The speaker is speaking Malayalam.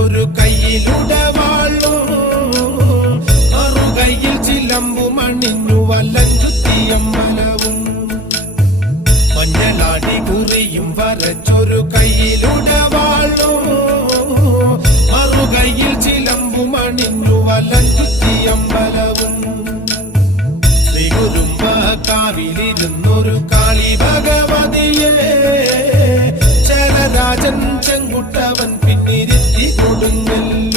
ഒരു കയ്യിലൂടെ വാളു. മറുകയിൽ ചിലമ്പും അണിഞ്ഞു വലഞ്ചുത്തിയമ്മനവും മഞ്ഞളാടി കുറിയും വരച്ചൊരു കയ്യിലൂടെ വാളു. മറുകയിൽ ചിലമ്പും അണിഞ്ഞു വലഞ്ചുത്തിയമ്പലവും ശ്രീ കുരുമ്പ കാവിലിരുന്നൊരു കാളി ഭഗവതിയേ. ശരരാജൻ ചെങ്കുട്ടവൻ പിന്നിരി golden wind